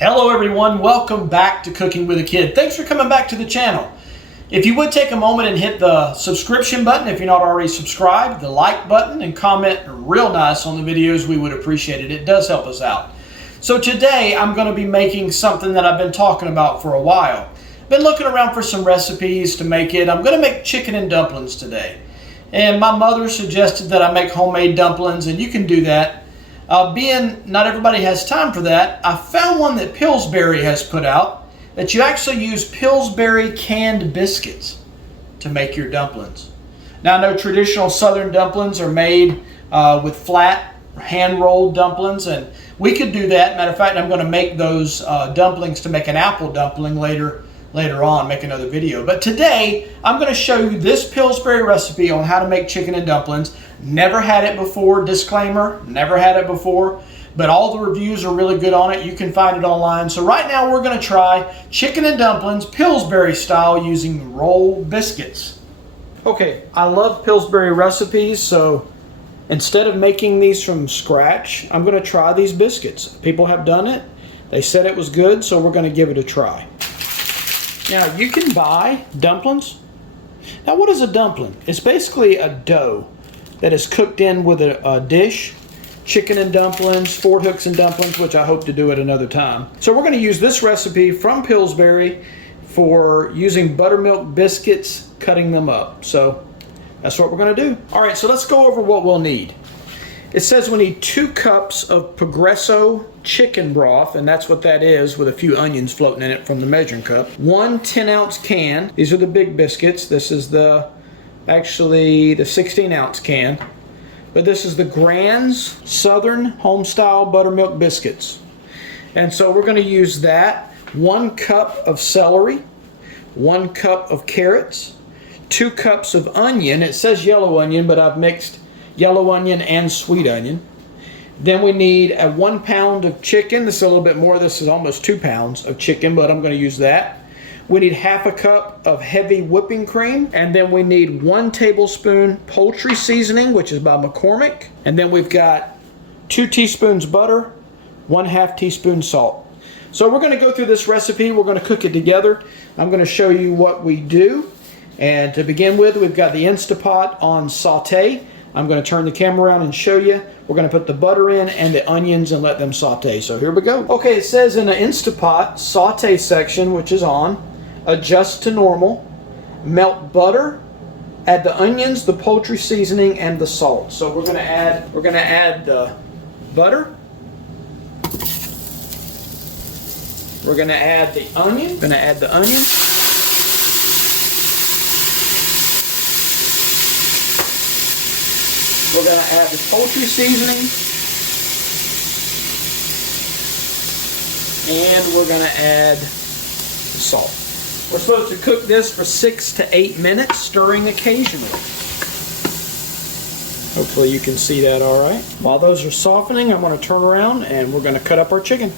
Hello everyone, welcome back to Cooking with a Kid. Thanks for coming back to the channel. If you would take a moment and hit the subscription button if you're not already subscribed, the like button, and comment real nice on the videos, we would appreciate it. It does help us out. So today I'm going to be making something that I've been talking about for a while. Been looking around for some recipes to make it. I'm going to make chicken and dumplings today. And my mother suggested that I make homemade dumplings, and you can do that. Being not everybody has time for that, I found one that Pillsbury has put out that you actually use Pillsbury canned biscuits to make your dumplings. Now I know traditional southern dumplings are made with flat hand-rolled dumplings, and we could do that. Matter of fact, I'm going to make those dumplings to make an apple dumpling later on, make another video. But today I'm going to show you this Pillsbury recipe on how to make chicken and dumplings. Never had it before, disclaimer, never had it before, but all the reviews are really good on it. You can find it online. So right now we're going to try chicken and dumplings Pillsbury style using roll biscuits. Okay, I love Pillsbury recipes, so instead of making these from scratch, I'm going to try these biscuits. People have done it. They said it was good, so we're going to give it a try. Now you can buy dumplings. Now what is a dumpling? It's basically a dough that is cooked in with a dish. Chicken and dumplings, Ford hooks and dumplings, which I hope to do at another time. So we're going to use this recipe from Pillsbury for using buttermilk biscuits, cutting them up. So that's what we're going to do. All right, so let's go over what we'll need. It says we need 2 cups of Progresso chicken broth, and that's what that is, with a few onions floating in it from the measuring cup. 1 10-ounce can. These are the big biscuits. This is actually the 16-ounce can. But this is the Grand's Southern Homestyle Buttermilk Biscuits. And so we're going to use that. 1 cup of celery, 1 cup of carrots, 2 cups of onion. It says yellow onion, but I've mixed yellow onion and sweet onion. Then we need 1 pound of chicken. This is a little bit more. This is almost 2 pounds of chicken, but I'm going to use that. We need 1/2 cup of heavy whipping cream. And then we need 1 tablespoon poultry seasoning, which is by McCormick. And then we've got 2 teaspoons butter, 1/2 teaspoon salt. So we're going to go through this recipe. We're going to cook it together. I'm going to show you what we do. And to begin with, we've got the Instantpot on saute. I'm going to turn the camera around and show you. We're going to put the butter in and the onions and let them saute. So here we go. Okay, it says in the Instantpot saute section, which is on, adjust to normal, melt butter, add the onions, the poultry seasoning, and the salt. So we're going to add the butter. We're going to add the onion. We're going to add the onion. We're going to add the poultry seasoning. And we're going to add the salt. We're supposed to cook this for 6 to 8 minutes, stirring occasionally. Hopefully you can see that all right. While those are softening, I'm going to turn around and we're going to cut up our chicken.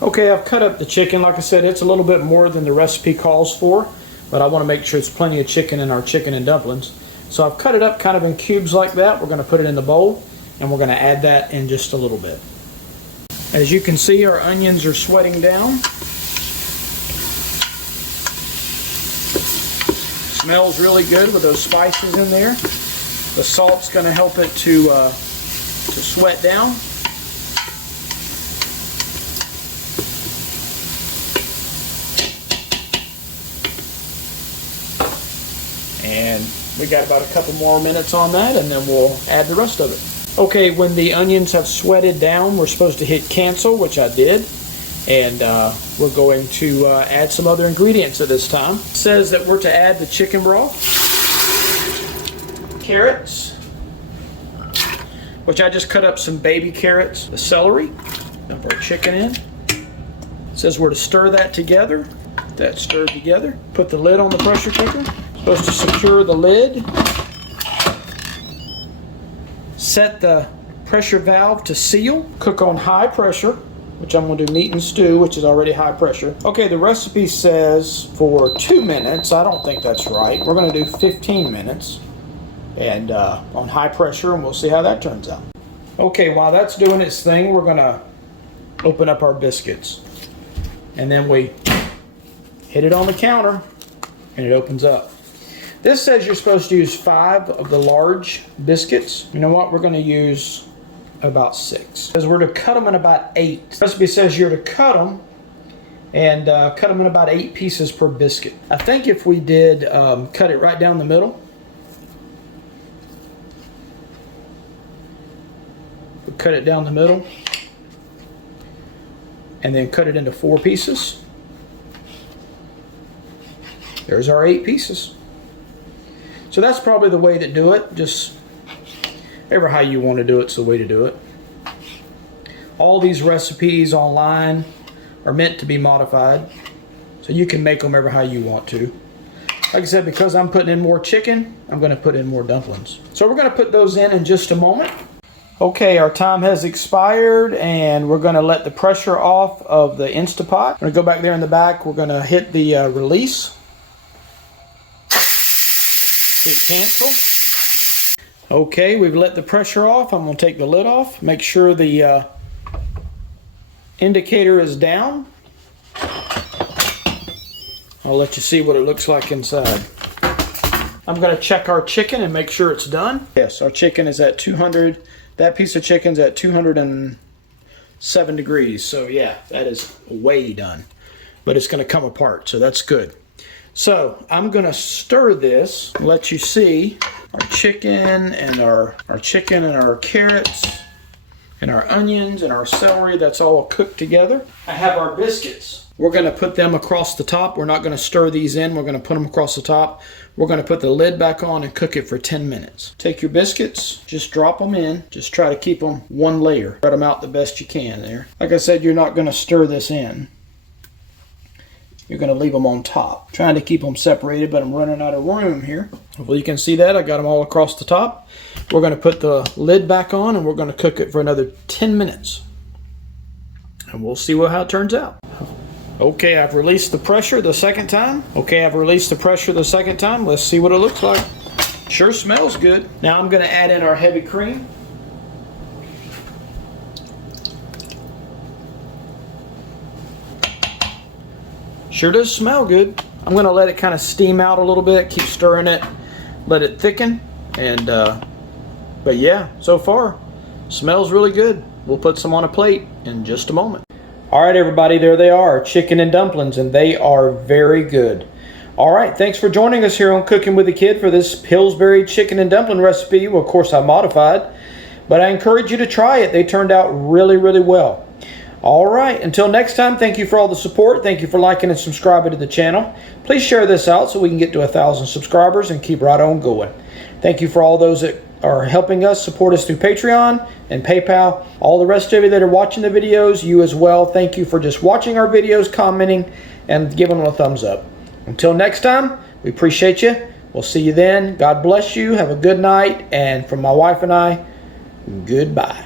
Okay, I've cut up the chicken. Like I said, it's a little bit more than the recipe calls for, but I want to make sure it's plenty of chicken in our chicken and dumplings. So I've cut it up kind of in cubes like that. We're going to put it in the bowl, and we're going to add that in just a little bit. As you can see, our onions are sweating down. Smells really good with those spices in there. The salt's going to help it to sweat down. And we got about a couple more minutes on that, and then we'll add the rest of it. Okay, when the onions have sweated down, we're supposed to hit cancel, which I did. And we're going to add some other ingredients at this time. It says that we're to add the chicken broth, carrots, which I just cut up some baby carrots, the celery, dump our chicken in. It says we're to stir that together. Get that stirred together. Put the lid on the pressure cooker. Supposed to secure the lid. Set the pressure valve to seal. Cook on high pressure, which I'm going to do meat and stew, which is already high pressure. Okay, the recipe says for 2 minutes. I don't think that's right. We're going to do 15 minutes and on high pressure, and we'll see how that turns out. Okay, while that's doing its thing, we're going to open up our biscuits. and then we hit it on the counter and it opens up. This says you're supposed to use 5 of the large biscuits. You know what? We're going to use about 6. Because we're to cut them in about 8. The recipe says you're to cut them and cut them in about 8 pieces per biscuit. I think if we did cut it right down the middle, we cut it down the middle and then cut it into 4 pieces. There's our 8 pieces. So that's probably the way to do it. Just ever how you want to do it's the way to do it. All these recipes online are meant to be modified, so you can make them ever how you want to. Like I said, because I'm putting in more chicken, I'm going to put in more dumplings. So we're going to put those in just a moment. Okay, our time has expired and we're going to let the pressure off of the Instantpot. I'm going to go back there in the back. We're going to hit the release. Hit cancel. Okay, we've let the pressure off. I'm going to take the lid off. Make sure the indicator is down. I'll let you see what it looks like inside. I'm going to check our chicken and make sure it's done. Yes, our chicken is at 200. That piece of chicken's at 207 degrees. So yeah, that is way done. But it's going to come apart, so that's good. So I'm going to stir this, let you see our chicken and our carrots and our onions and our celery. That's all cooked together. I have our biscuits. We're going to put them across the top. We're not going to stir these in. We're going to put them across the top. We're going to put the lid back on and cook it for 10 minutes. Take your biscuits, just drop them in. Just try to keep them one layer. Spread them out the best you can there. Like I said, you're not going to stir this in. You're going to leave them on top. Trying to keep them separated, but I'm running out of room here. Hopefully you can see that. I got them all across the top. We're going to put the lid back on and we're going to cook it for another 10 minutes. And we'll see how it turns out. Okay, I've released the pressure the second time. Let's see what it looks like. Sure smells good. Now I'm going to add in our heavy cream. Sure does smell good. I'm going to let it kind of steam out a little bit, keep stirring it, let it thicken, and but yeah, so far smells really good. We'll put some on a plate in just a moment. All right, everybody, there they are, chicken and dumplings, and they are very good. All right, thanks for joining us here on Cooking with the Kid for this Pillsbury chicken and dumpling recipe. Well, of course, I modified, but I encourage you to try it. They turned out really, really well. All right, until next time, thank you for all the support. Thank you for liking and subscribing to the channel. Please share this out so we can get to 1,000 subscribers and keep right on going. Thank you for all those that are helping us, support us through Patreon and PayPal. All the rest of you that are watching the videos, you as well. Thank you for just watching our videos, commenting, and giving them a thumbs up. Until next time, we appreciate you. We'll see you then. God bless you. Have a good night. And from my wife and I, goodbye.